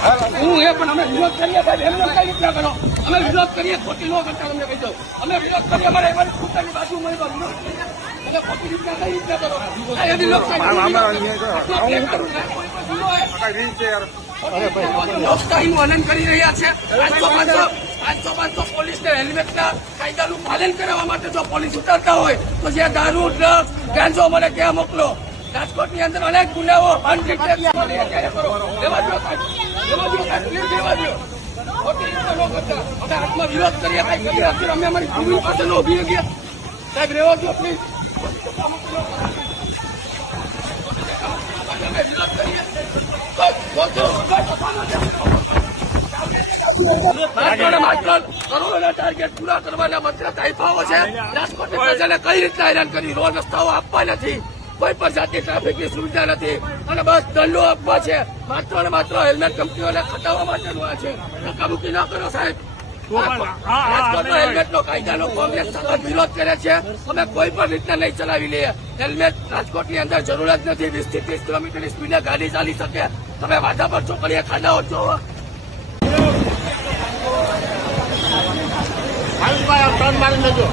હું એ પણ અમે વિરોધ કરીએ સાહેબ, એમને કઈ રીતના કરો? અમે વિરોધ કરીએ, ખોટી નો કરતા તમને કહી દઉં. અમે વિરોધ કરીએ, અમારી ખોટાની બાજુ મળી વિરોધ કરીએ. અને ખોટી રીતના કઈ રીતના કરો? એની લોકશાહીનું હનન કરી રહ્યા છે. 500 પોલીસને હેલ્મેટના કાયદાનું પાલન કરાવવા માટે જો પોલીસ ઉતરતા હોય તો જે દારૂ, ડ્રગ્સ, ગાંજો મને ક્યાં મોકલો? રાજકોટની અંદર અનેક ગુનાઓ હાથમાં વિરોધ કરીએ, કઈ કરીએ, અમે અમારી ભૂમિ પાસે ઉભી ગયા. સાહેબ રહેવા દો પ્લીઝ. વિરોધ કરીએ કરોડોના ટાર્ગેટ પૂરા કરવાના મંત્ર તાઇફાઓ છે. રાજકોટની પ્રજાને કઈ રીતના હેરાન કરી? રોડ રસ્તાઓ આપવા નથી, કોઈ પણ જાતની ટ્રાફિકની સુવિધા નથી, અને બસ દંડો આપવા છે. માત્ર ને માત્ર હેલ્મેટ કંપનીઓને ખટાવવા માટેનું આ છે. ધક્કાબુક્કી ના કરો સાહેબ. હેલ્મેટનો કાયદાનો કોંગ્રેસ સતત વિરોધ કરે છે. અમે કોઈ પણ રીતના નહીં ચલાવી લઈએ. હેલ્મેટ રાજકોટની અંદર જરૂર જ નથી. 20 થી 30 કિલોમીટરની સ્પીડે ગાડી ચાલી શકે. તમે વાદા પર ચોકડીએ ખાડાઓ જોવો. ટર્ન મારી લેજો.